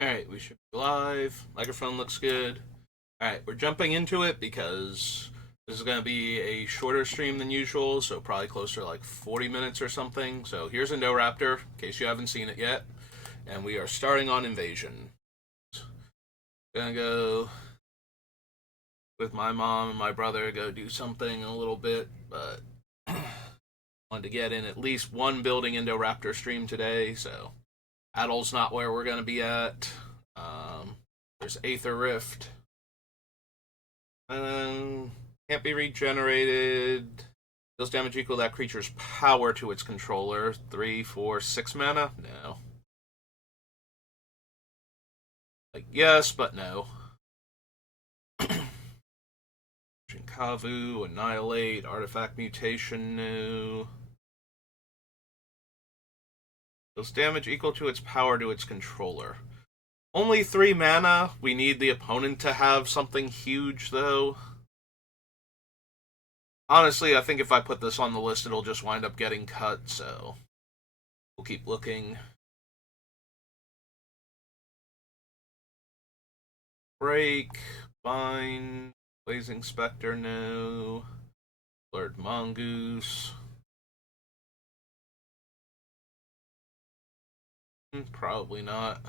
Alright, we should be live. Microphone looks good. Alright, we're jumping into it because this is going to be a shorter stream than usual, so probably closer to like 40 minutes or something. So here's Indoraptor, in case you haven't seen it yet. And we are starting on Invasion. Gonna go with my mom and my brother, go do something in a little bit, but wanted to get in at least one building Indoraptor stream today, so Addle's not where we're going to be at. There's Aether Rift. Can't be regenerated. Deals damage equal to that creature's power to its controller. 3, 4, 6 mana? No. Like, yes, but no. Shinkavu, Annihilate, Artifact Mutation, no. Deals damage equal to its power to its controller. Only 3 mana. We need the opponent to have something huge, though. Honestly, I think if I put this on the list, it'll just wind up getting cut, so we'll keep looking. Break, Bind, Blazing Spectre, no. Blurred Mongoose. Probably not.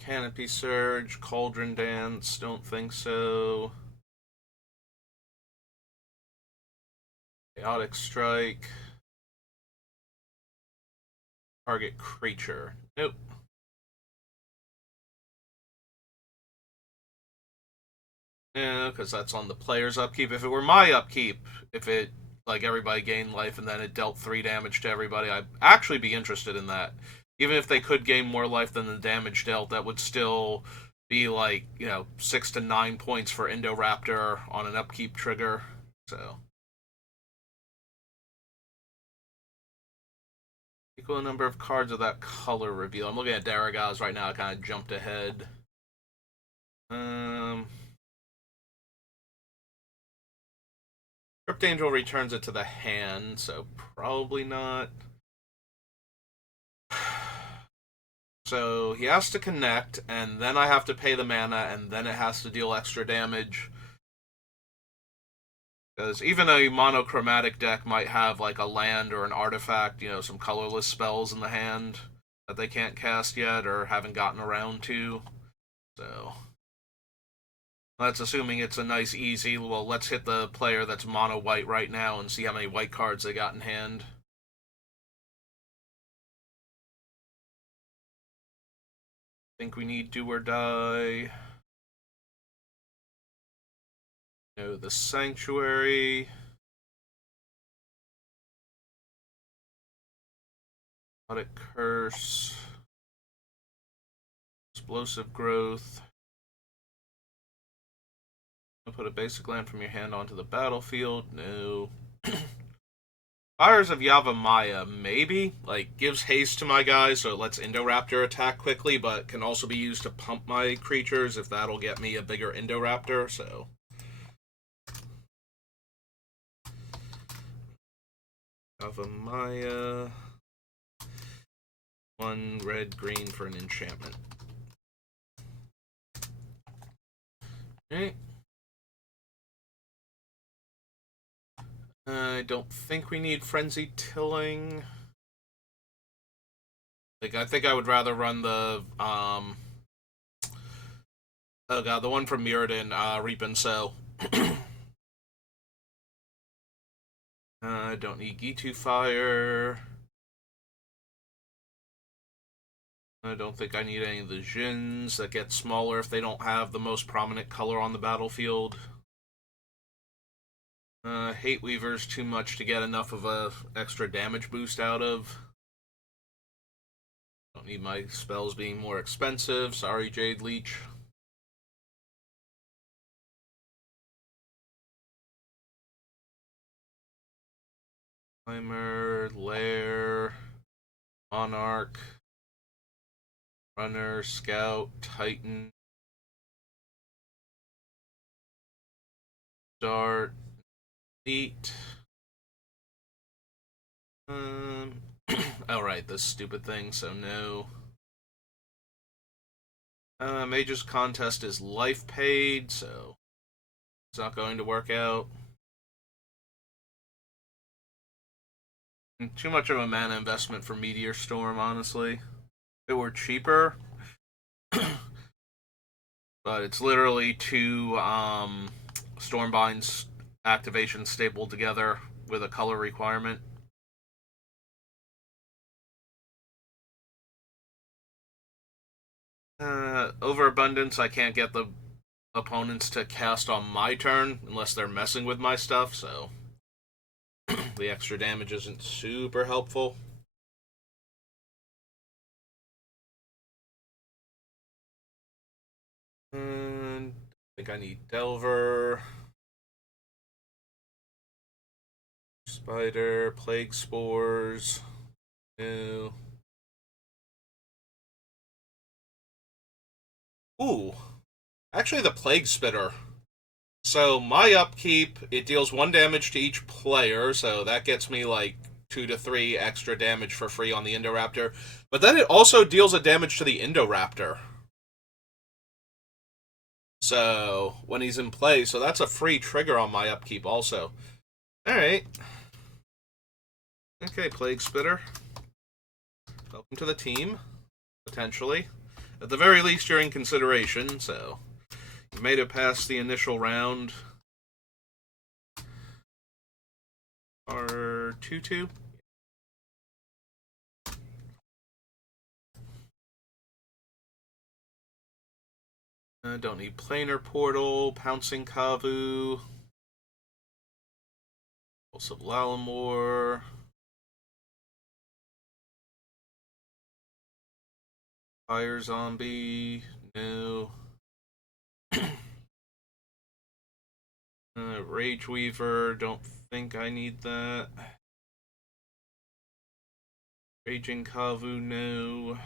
Canopy Surge, Cauldron Dance, don't think so. Chaotic Strike. Target creature. Nope. Yeah, because that's on the player's upkeep. If it were my upkeep, if it, like, everybody gained life and then it dealt 3 damage to everybody, I'd actually be interested in that. Even if they could gain more life than the damage dealt, that would still be, like, 6 to 9 points for Indoraptor on an upkeep trigger. So, equal number of cards of that color reveal. I'm looking at Daragaz right now. I kind of jumped ahead. Crypt Angel returns it to the hand, so probably not. So he has to connect, and then I have to pay the mana, and then it has to deal extra damage. Because even a monochromatic deck might have like a land or an artifact, some colorless spells in the hand that they can't cast yet or haven't gotten around to. So that's assuming it's a nice, easy. Well, let's hit the player that's mono white right now and see how many white cards they got in hand. Think we need Do or Die. No, the Sanctuary. Chaotic Curse. Explosive Growth. Put a basic land from your hand onto the battlefield. No. Fires of Yavimaya, maybe? Like, gives haste to my guys, so it lets Indoraptor attack quickly, but can also be used to pump my creatures if that'll get me a bigger Indoraptor, so. Yavimaya. 1 red, green for an enchantment. Okay. I don't think we need Frenzy Tilling. Like, I think I would rather run the, oh god, the one from Mirrodin, Reap and Sow. I don't need Gitu Fire. I don't think I need any of the Jins that get smaller if they don't have the most prominent color on the battlefield. Hate Weaver's too much to get enough of a extra damage boost out of. Don't need my spells being more expensive. Sorry, Jade Leech. Climber, Lair, Monarch, Runner, Scout, Titan, Dart, Elite. Oh, right, this stupid thing, so no. Mage's contest is life paid, so it's not going to work out. Too much of a mana investment for Meteor Storm, honestly. If it were cheaper, but it's literally two Stormbind's activations stapled together with a color requirement. Overabundance, I can't get the opponents to cast on my turn unless they're messing with my stuff, so the extra damage isn't super helpful. And I think I need Delver. Spider, Plague Spores. No. Ooh. Actually, the Plague Spitter. So, my upkeep, it deals 1 damage to each player, so that gets me like 2 to 3 extra damage for free on the Indoraptor. But then it also deals a damage to the Indoraptor. So, when he's in play, so that's a free trigger on my upkeep also. Alright. Okay, Plague Spitter. Welcome to the team, potentially. At the very least, you're in consideration, so you made it past the initial round. R2-2. Don't need Planar Portal, Pouncing Kavu. Also Lalamore. Fire Zombie. No. Rage Weaver. Don't think I need that. Raging Kavu. No.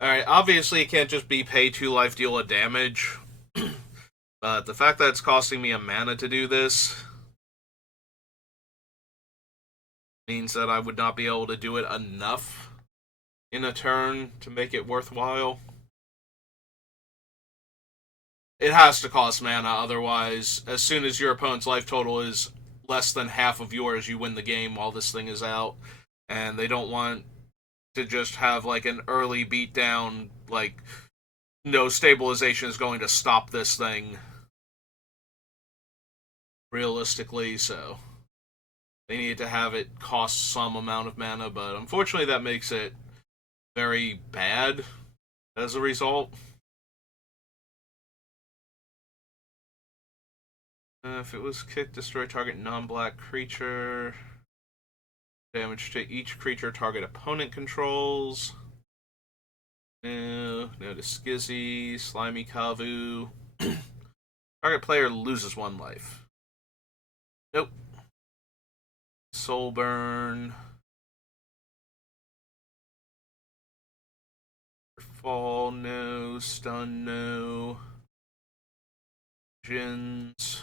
Alright, obviously it can't just be pay 2 life, deal a damage. But the fact that it's costing me a mana to do this means that I would not be able to do it enough in a turn to make it worthwhile. It has to cost mana, otherwise, as soon as your opponent's life total is less than half of yours, you win the game while this thing is out. And they don't want to just have like an early beatdown, like no stabilization is going to stop this thing realistically, so they need to have it cost some amount of mana, but unfortunately that makes it very bad as a result. If it was kick, destroy target non-black creature. Damage to each creature target opponent controls. No to Skizzy, Slimy Kavu. Target player loses 1 life. Nope. Soulburn. Fall, no. Stun, no. Jins.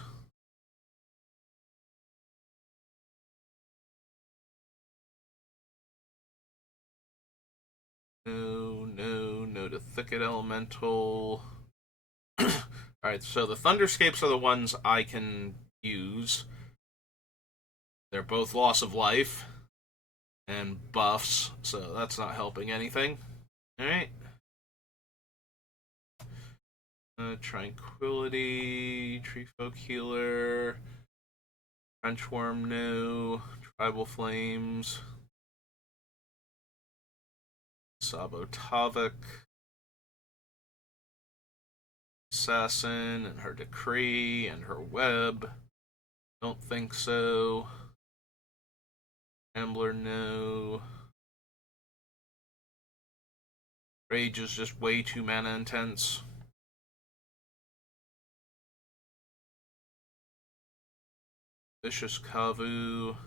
No to Thicket Elemental. Alright, so the Thunderscapes are the ones I can use. They're both loss of life and buffs, so that's not helping anything. Alright. Tranquility, Tree Folk Healer, Trenchworm, no. Tribal Flames, Sabotavik, Assassin, and her Decree, and her Web. Don't think so. Ambler, no. Rage is just way too mana intense. Vicious Kavu.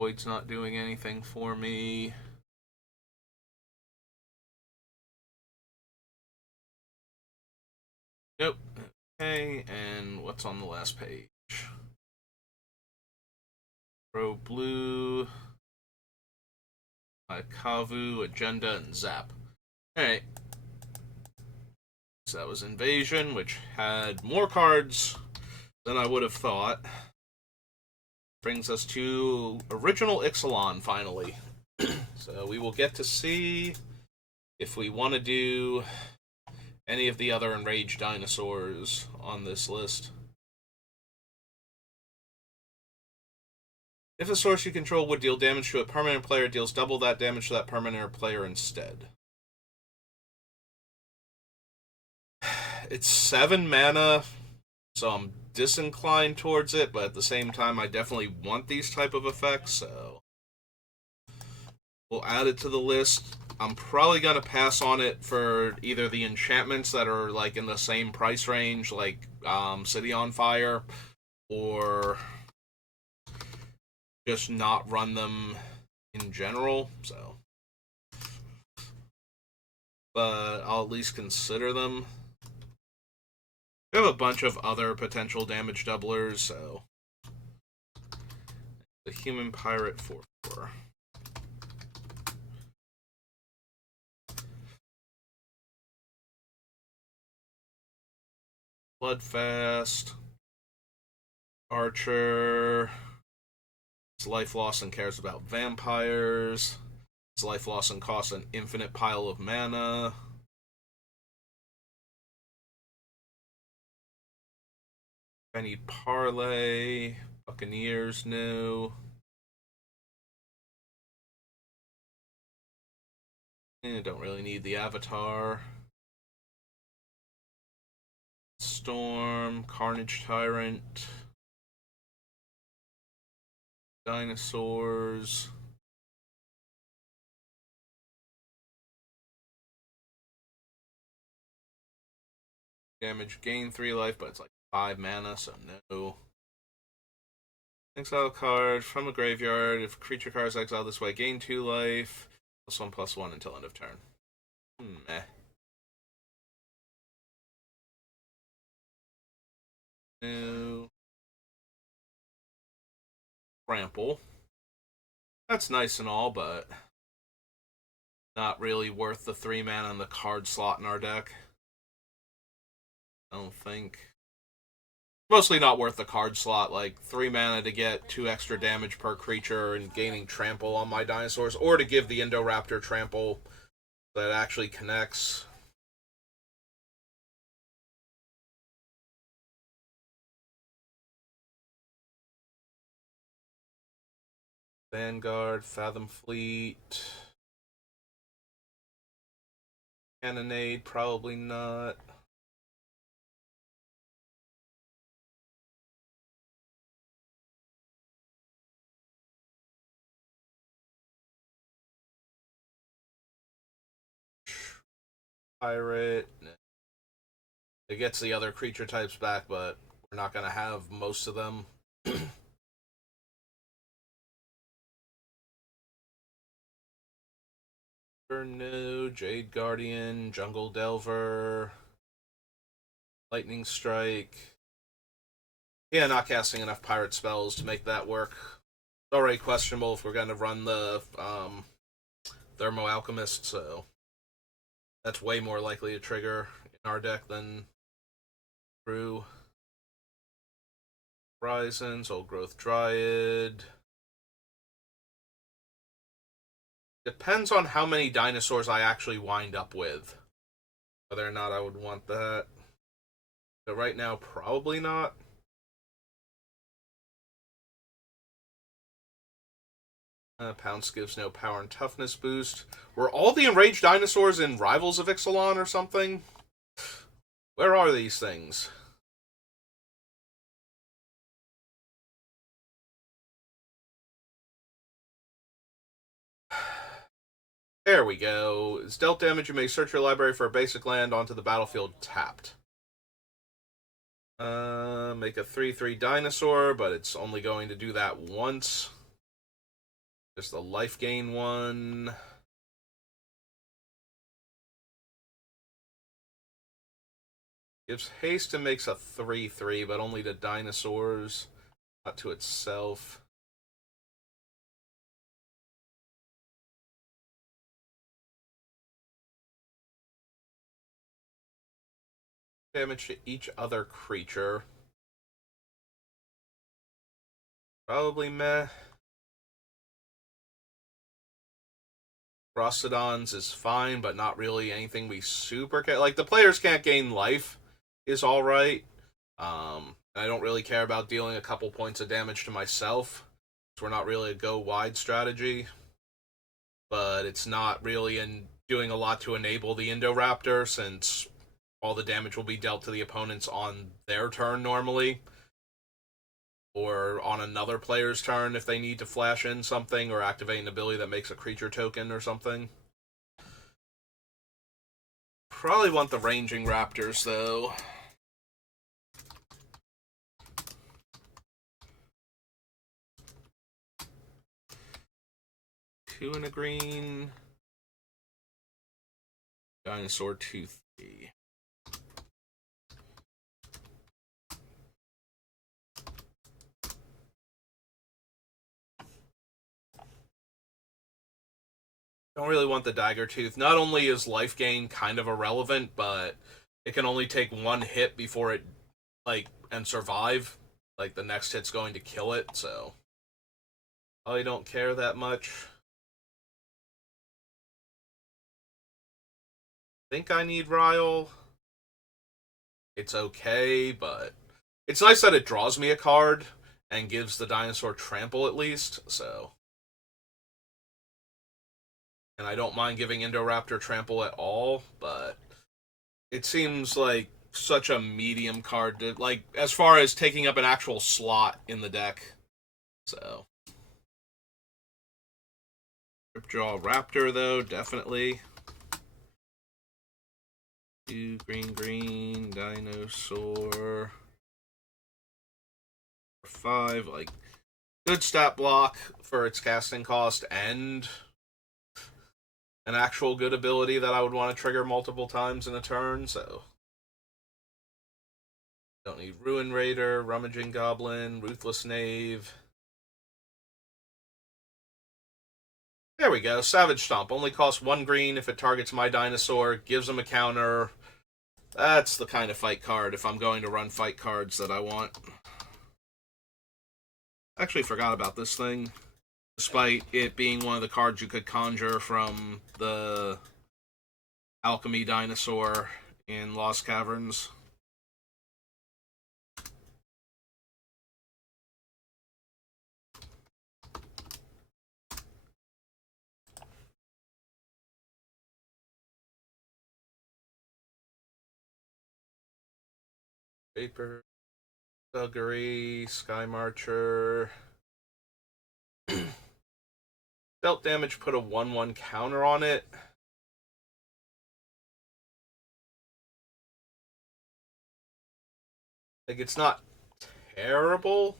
Void's not doing anything for me. Nope. Okay, and what's on the last page? Pro Blue, Kavu, Agenda, and Zap. Alright. So that was Invasion, which had more cards than I would have thought. Brings us to Original Ixalan, finally. So we will get to see if we want to do any of the other Enraged dinosaurs on this list. If a source you control would deal damage to a permanent player, it deals double that damage to that permanent player instead. It's 7 mana, so I'm disinclined towards it, but at the same time, I definitely want these type of effects, so we'll add it to the list. I'm probably going to pass on it for either the enchantments that are like in the same price range, like City on Fire, or just not run them in general, so. But I'll at least consider them. We have a bunch of other potential damage doublers, so. The Human Pirate 4/4. Bloodfast. Archer. It's life loss and cares about vampires. It's life loss and costs an infinite pile of mana. I need Parlay. Buccaneers new. Don't really need the Avatar. Storm. Carnage Tyrant. Dinosaurs. Damage, gain 3 life, but it's like 5 mana, so no. Exile card from a graveyard. If a creature card is exiled this way, gain 2 life. +1/+1 until end of turn. Meh. No. Trample. That's nice and all, but not really worth the 3 mana and the card slot in our deck. I don't think. Mostly not worth the card slot, like 3 mana to get 2 extra damage per creature and gaining trample on my dinosaurs, or to give the Indoraptor trample that actually connects. Vanguard, Fathom Fleet. Cannonade, probably not. Pirate. It gets the other creature types back, but we're not going to have most of them. No, Jade Guardian, Jungle Delver, Lightning Strike. Yeah, not casting enough pirate spells to make that work. It's already questionable if we're going to run the Thermo Alchemist, so that's way more likely to trigger in our deck than through Horizons, Old Growth Dryad. Depends on how many dinosaurs I actually wind up with, whether or not I would want that. But right now, probably not. Pounce gives no power and toughness boost. Were all the enraged dinosaurs in Rivals of Ixalan or something? Where are these things? There we go. It's dealt damage. You may search your library for a basic land onto the battlefield tapped. Make a 3/3 dinosaur, but it's only going to do that once. Just the life gain one. Gives haste and makes a 3/3, but only to dinosaurs, not to itself. Damage to each other creature. Probably meh. Prostodons is fine, but not really anything we super care. Like, the players can't gain life is alright. I don't really care about dealing a couple points of damage to myself. So we're not really a go wide strategy. But it's not really in doing a lot to enable the Indoraptor, since all the damage will be dealt to the opponents on their turn normally. Or on another player's turn if they need to flash in something or activate an ability that makes a creature token or something. Probably want the ranging raptors, though. 2 and a green. Dinosaur 2/3. Don't really want the Dagger Tooth. Not only is life gain kind of irrelevant, but it can only take one hit before it, and survive. Like, the next hit's going to kill it, so I don't care that much. Think I need Ryle. It's okay, but it's nice that it draws me a card and gives the dinosaur trample at least, so. And I don't mind giving Indoraptor trample at all, but it seems like such a medium card to, like, as far as taking up an actual slot in the deck. So. Ripjaw Raptor, though, definitely. 2 green, dinosaur. 5, like, good stat block for its casting cost and an actual good ability that I would want to trigger multiple times in a turn, so. Don't need Ruin Raider, Rummaging Goblin, Ruthless Knave. There we go, Savage Stomp. Only costs 1 green if it targets my dinosaur, gives him a counter. That's the kind of fight card, if I'm going to run fight cards, that I want. Actually forgot about this thing, despite it being one of the cards you could conjure from the Alchemy Dinosaur in Lost Caverns. Vapor, Thuggery, Sky Marcher. Dealt damage, put a 1/1 counter on it. Like, it's not terrible,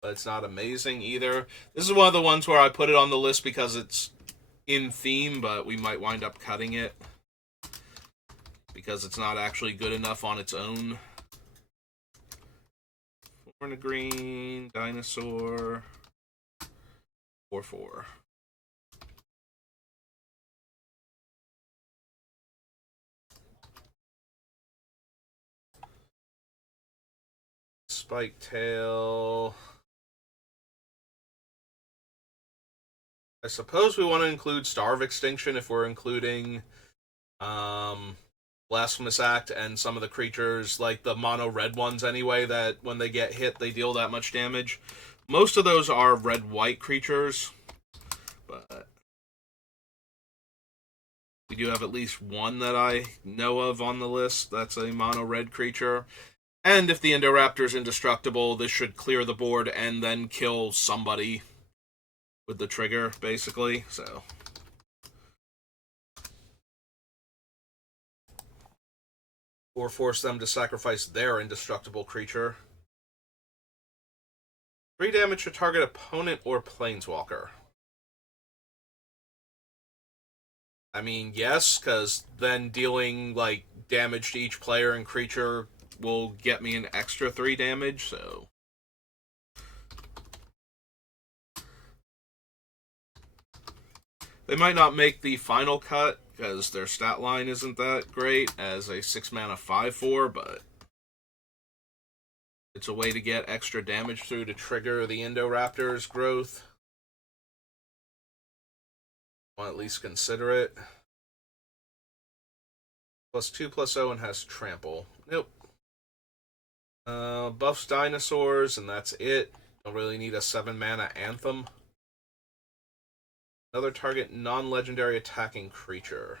but it's not amazing either. This is one of the ones where I put it on the list because it's in theme, but we might wind up cutting it because it's not actually good enough on its own. 4 and a green, dinosaur, 4/4. Spike Tail. I suppose we want to include Starve Extinction if we're including Blasphemous Act and some of the creatures, like the mono red ones anyway, that when they get hit they deal that much damage. Most of those are red-white creatures, but we do have at least one that I know of on the list that's a mono red creature. And if the Indoraptor's indestructible, this should clear the board and then kill somebody with the trigger, basically, so. Or force them to sacrifice their indestructible creature. 3 damage to target opponent or planeswalker. I mean, yes, because then dealing, like, damage to each player and creature will get me an extra 3 damage, so. They might not make the final cut because their stat line isn't that great as a 6 mana 5/4, but it's a way to get extra damage through to trigger the Indoraptor's growth. I'll at least consider it. +2/+0 and has trample. Nope. Buffs dinosaurs, and that's it. Don't really need a 7 mana anthem. Another target non-legendary attacking creature.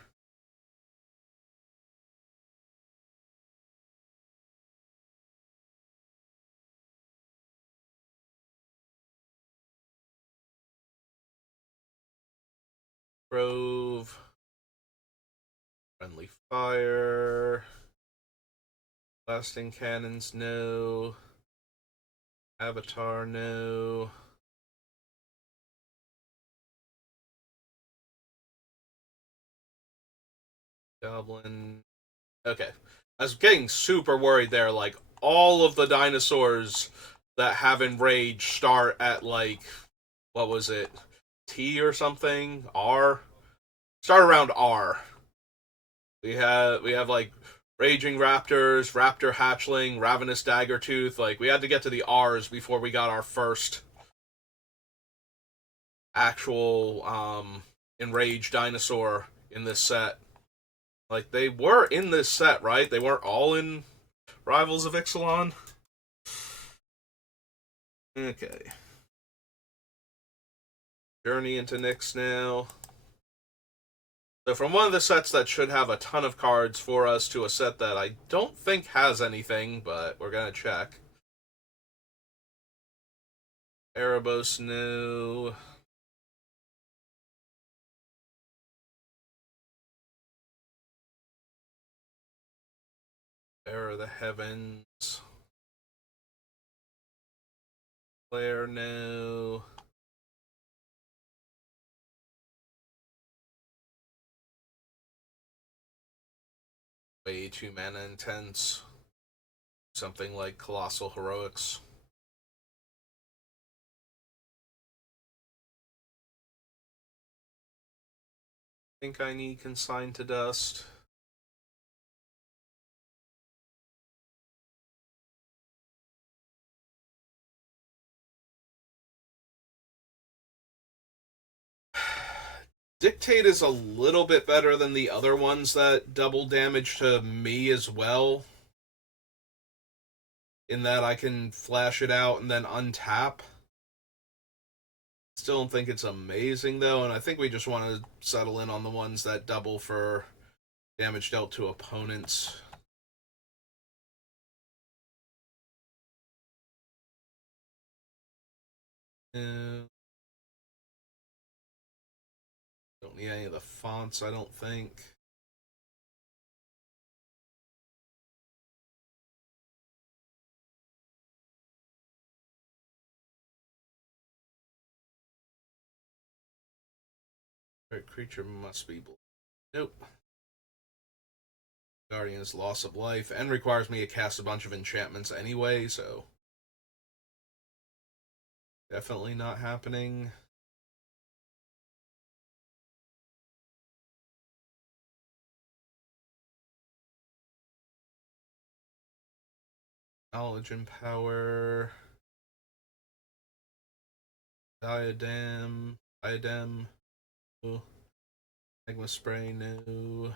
Grove. Friendly fire. Blasting cannons, no. Avatar, no. Goblin. Okay. I was getting super worried there. Like, all of the dinosaurs that have Enrage start at, like, what was it? T or something? R? Start around R. We have like Raging Raptors, Raptor Hatchling, Ravenous Daggertooth. Like, we had to get to the R's before we got our first actual enraged dinosaur in this set. Like, they were in this set, right? They weren't all in Rivals of Ixalan? Okay. Journey into Nyx now. So from one of the sets that should have a ton of cards for us to a set that I don't think has anything, but we're going to check. Erebos, no. Bear of the Heavens. Flare, no. Way too mana intense. Something like Colossal Heroics. I think I need Consign to Dust. Dictate is a little bit better than the other ones that double damage to me as well. In that I can flash it out and then untap. Still don't think it's amazing though, and I think we just want to settle in on the ones that double for damage dealt to opponents. Don't need any of the fonts, I don't think. Creature must be blue. Nope. Guardian's loss of life, and requires me to cast a bunch of enchantments anyway, so definitely not happening. Knowledge and power. Diadem. No. Magma spray, no.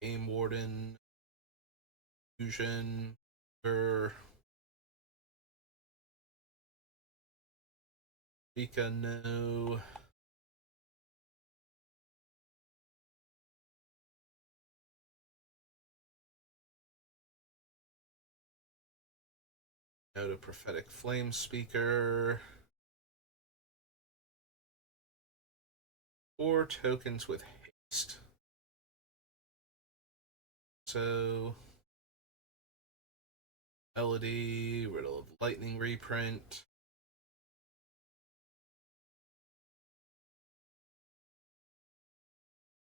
Game Warden. Fusion. Rika, no. No to Prophetic Flame Speaker. 4 tokens with haste. So Melody, Riddle of Lightning reprint.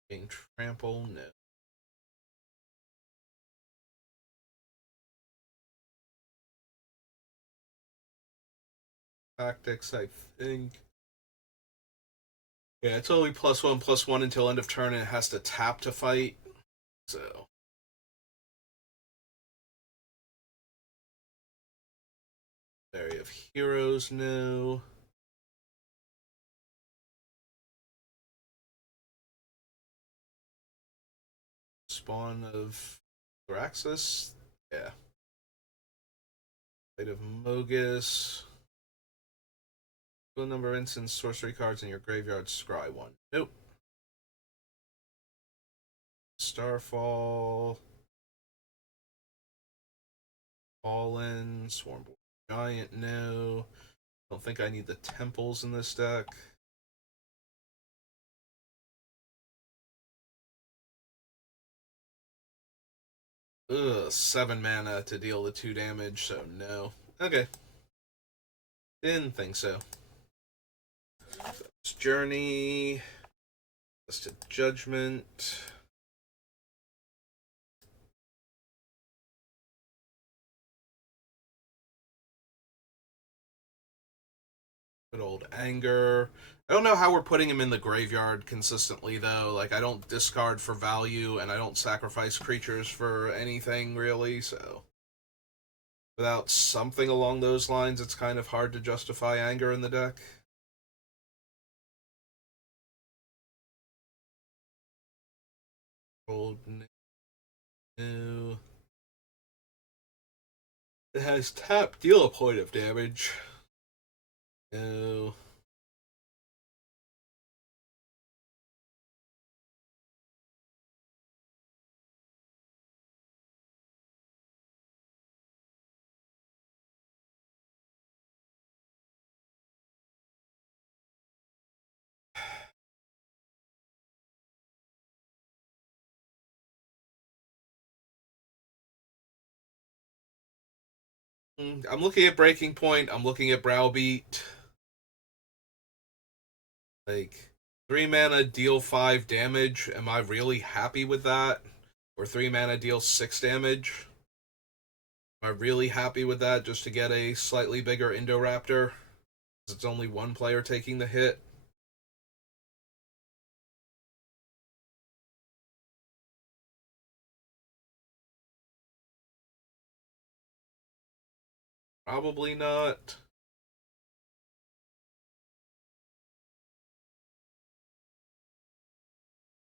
Being Trample, no. Tactics, I think. Yeah, it's only +1/+1 until end of turn, and it has to tap to fight. So Area of Heroes, no. Spawn of Thraxus, yeah. Fate of Mogus. The number of instant sorcery cards in your graveyard, scry one. Nope. Starfall. Fallen. Swarmborn Giant, no. Don't think I need the temples in this deck. Ugh, 7 mana to deal the 2 damage, so no. Okay. Didn't think so. Journey. Listed Judgment. Good old Anger. I don't know how we're putting him in the graveyard consistently, though. Like, I don't discard for value, and I don't sacrifice creatures for anything, really, so. Without something along those lines, it's kind of hard to justify Anger in the deck. Old new. It has tap, deal a point of damage. No. I'm looking at Breaking Point. I'm looking at Browbeat. Like, 3 mana, deal 5 damage. Am I really happy with that? Or 3 mana, deal 6 damage? Am I really happy with that just to get a slightly bigger Indoraptor? It's only one player taking the hit. Probably not.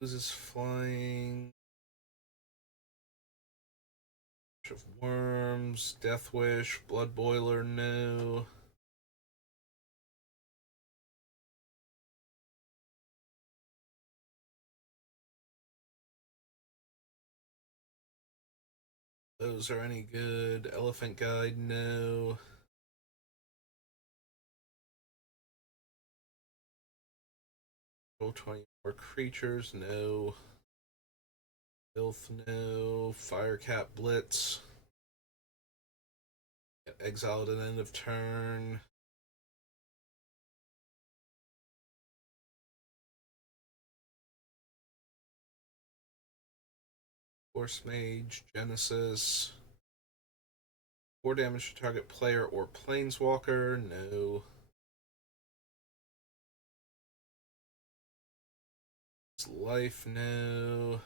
Loses flying. Of Worms, Death Wish, Blood Boiler, no. Those are any good. Elephant Guide, no. Roll 20 more creatures, no. Filth, no. Firecat Blitz. Get exiled at end of turn. Force Mage, Genesis. 4 damage to target player or planeswalker, no. It's life, no.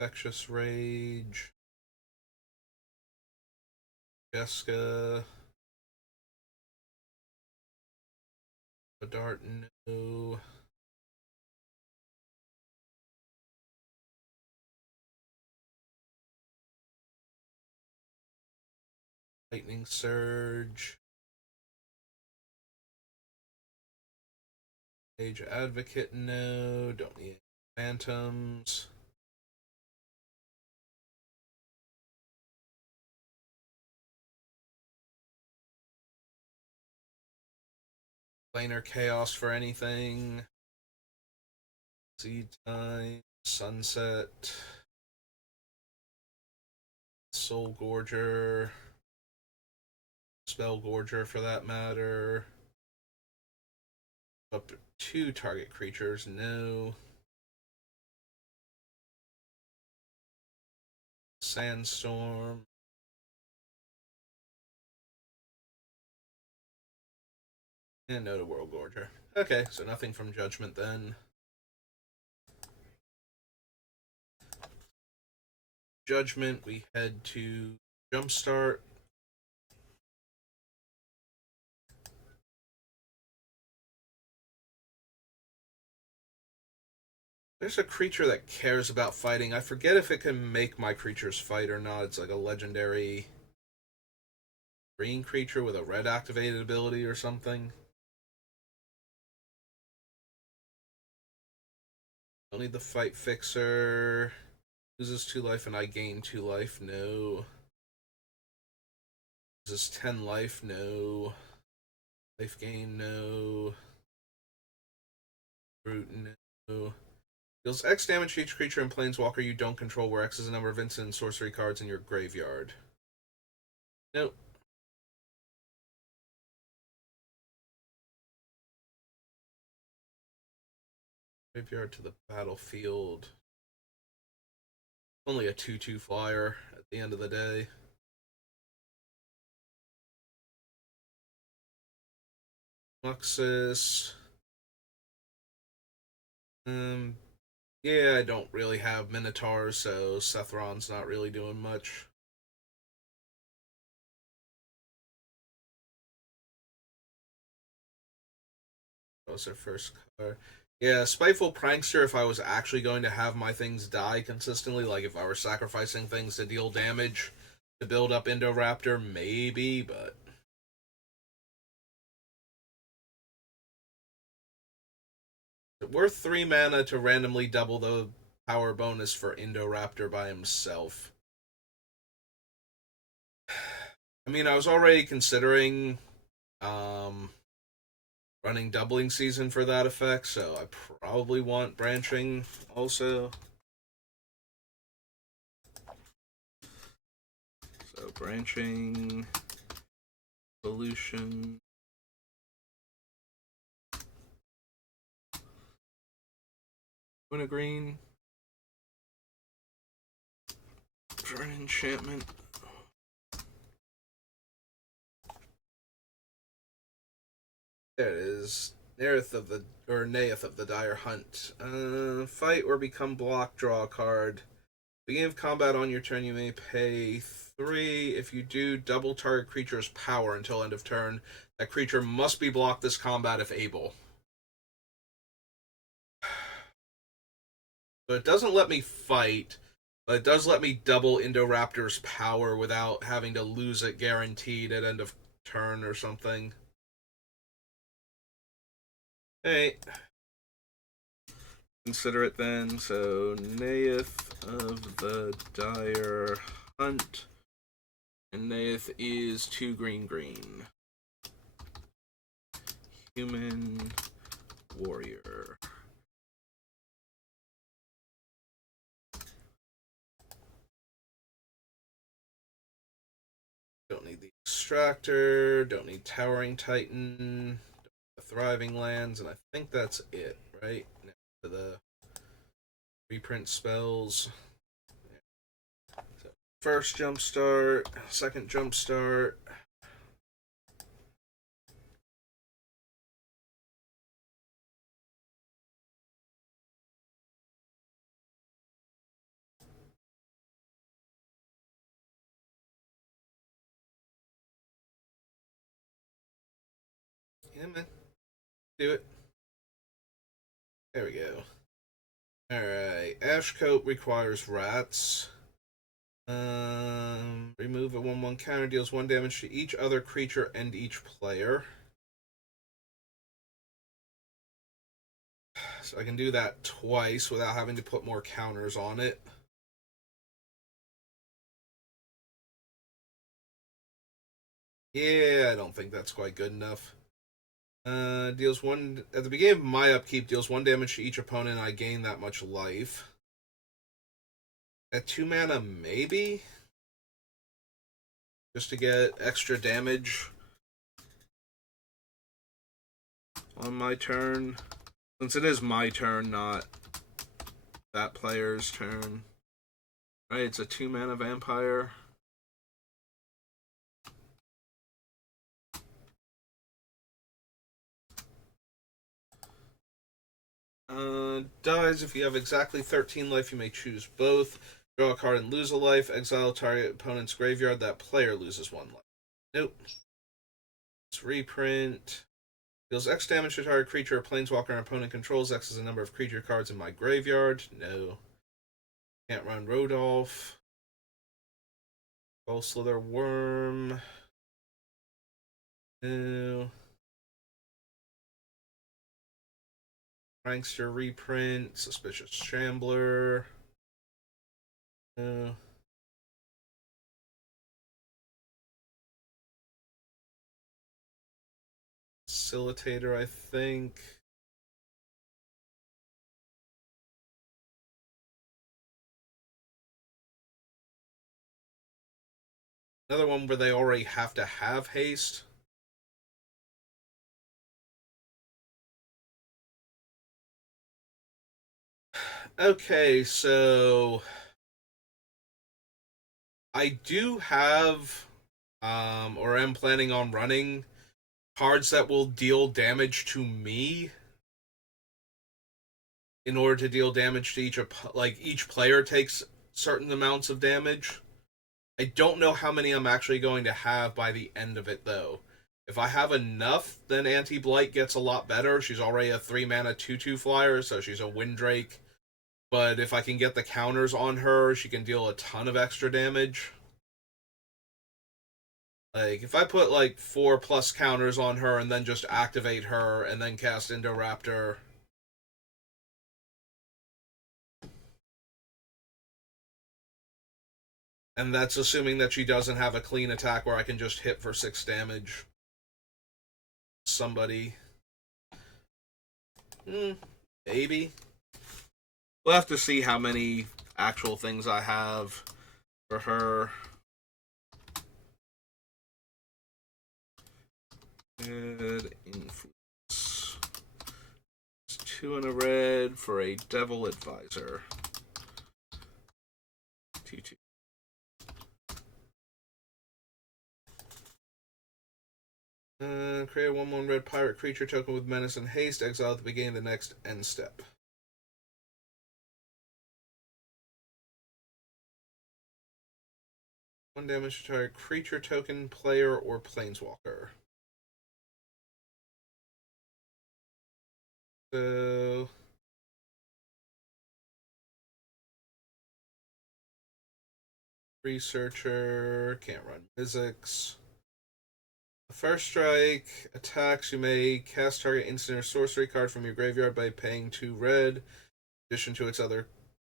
Infectious Rage. Jessica. A Dart, no. Lightning Surge. Age Advocate, no. Don't need Phantoms. Planar Chaos for anything. Seed Time. Sunset, Soul Gorger, Spell Gorger for that matter. Up to 2 target creatures, no. Sandstorm. And no to World Gorger. Okay, so nothing from Judgment then. Judgment, we head to Jumpstart. There's a creature that cares about fighting. I forget if it can make my creatures fight or not. It's like a legendary green creature with a red activated ability or something. Don't need the fight fixer. Loses 2 life and I gain 2 life. No. Loses 10 life. No. Life gain. No. Brute. No. Deals X damage to each creature and planeswalker you don't control, where X is the number of instant and sorcery cards in your graveyard. Nope. Graveyard to the battlefield. Only a 2/2 flyer at the end of the day. Muxus. Yeah, I don't really have Minotaurs, so Sethron's not really doing much. That was their first color. Yeah, Spiteful Prankster, if I was actually going to have my things die consistently, like if I were sacrificing things to deal damage to build up Indoraptor, maybe, but... Worth 3 mana to randomly double the power bonus for Indoraptor by himself. I mean, I was already considering running doubling season for that effect, so I probably want branching also. So branching, solution. Wintergreen. For an enchantment. There it is. Naeth of the Dire Hunt. Fight or become block, draw a card. Beginning of combat on your turn, you may pay 3. If you do, double target creature's power until end of turn. That creature must be blocked this combat if able. So it doesn't let me fight, but it does let me double Indoraptor's power without having to lose it guaranteed at end of turn or something. Hey. Consider it then. So, Naeth of the Dire Hunt. And Naeth is 2 green. Human warrior. Don't need the Extractor. Don't need Towering Titan. The Thriving Lands. And I think that's it, right? Next to the reprint spells. So, first Jumpstart. Second Jumpstart. Yeah, man. Do it. There we go. Alright. Ashcoat requires rats. Remove a 1/1 counter, deals 1 damage to each other creature and each player. So I can do that twice without having to put more counters on it. Yeah, I don't think that's quite good enough. Deals 1 at the beginning of my upkeep, deals 1 damage to each opponent, and I gain that much life. At 2 mana, maybe? Just to get extra damage on my turn. Since it is my turn, not that player's turn. Right, it's a 2 mana vampire. Dies if you have exactly 13 life, you may choose both. Draw a card and lose a life. Exile target opponent's graveyard. That player loses 1 life. Nope. Let's reprint. Deals X damage to target creature or planeswalker an opponent controls. X is the number of creature cards in my graveyard. No. Can't run Rodolph. Soul Slither Worm. No. Prankster reprint. Suspicious Shambler. No. Facilitator, I think. Another one where they already have to have haste. Okay, so I do have, or am planning on running cards that will deal damage to me in order to deal damage to each player takes certain amounts of damage. I don't know how many I'm actually going to have by the end of it though. If I have enough, then Anti-Blight gets a lot better. She's already a 3 mana 2/2 flyer, so she's a Windrake. But if I can get the counters on her, she can deal a ton of extra damage. Like, if I put, like, 4+ counters on her and then just activate her and then cast Indoraptor. And that's assuming that she doesn't have a clean attack where I can just hit for 6 damage. Somebody. Maybe. We'll have to see how many actual things I have for her. Good influence. It's 2 and a red for a Devil Advisor. 2/2. Create a 1/1 red pirate creature token with menace and haste. Exile at the beginning of the next end step. 1 damage to target creature token, player, or planeswalker. So researcher can't run physics. The first strike attacks. You may cast target instant or sorcery card from your graveyard by paying 2 red, in addition to its other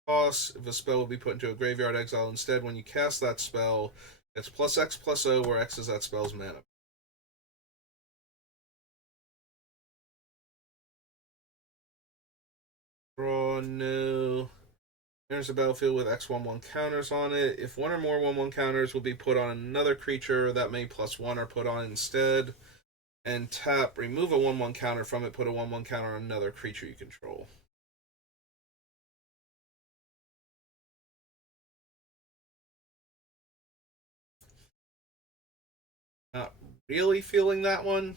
costs. If a spell will be put into a graveyard, exile instead. When you cast that spell, it's +X/+O, where X is that spell's mana. Draw, no. There's a battlefield with X/1/1 counters on it. If 1 or more 1/1 counters will be put on another creature, that may +1 are put on instead. And tap, remove a 1/1 counter from it, put a 1/1 counter on another creature you control. Not really feeling that one.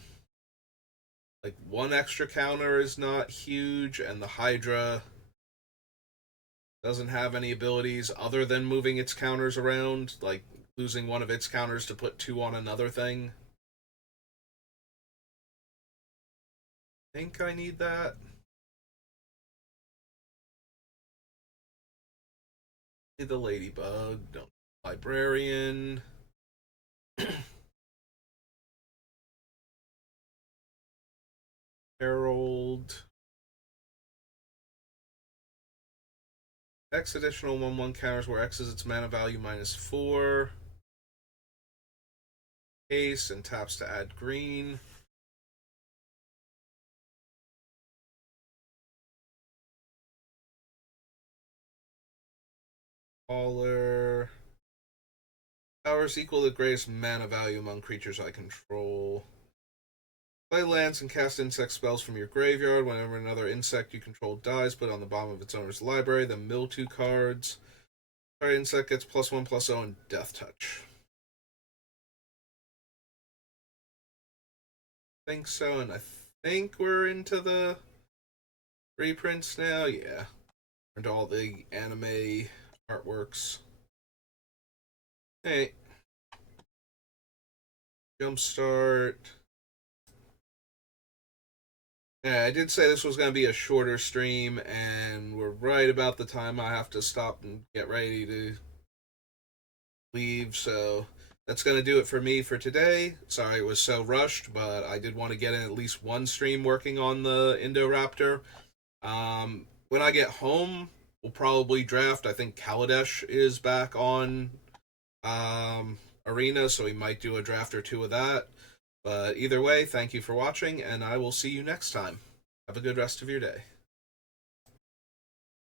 Like, 1 extra counter is not huge, and the Hydra doesn't have any abilities other than moving its counters around, like losing one of its counters to put 2 on another thing. I think I need that. Need the Ladybug, don't Librarian. Herald. X additional 1/1 counters where X is its mana value -4. Case and taps to add green. Caller. Powers equal the greatest mana value among creatures I control. Play lands and cast insect spells from your graveyard. Whenever another insect you control dies, put it on the bottom of its owner's library. Then mill 2 cards. Target insect gets +1/+0 and Death Touch. I think so, and I think we're into the reprints now. Yeah. Into all the anime artworks. Hey. Jumpstart. Yeah, I did say this was going to be a shorter stream, and we're right about the time I have to stop and get ready to leave, so that's going to do it for me for today. Sorry it was so rushed, but I did want to get in at least one stream working on the Indoraptor. When I get home, we'll probably draft. I think Kaladesh is back on Arena, so we might do a draft or two of that. But either way, thank you for watching, and I will see you next time. Have a good rest of your day.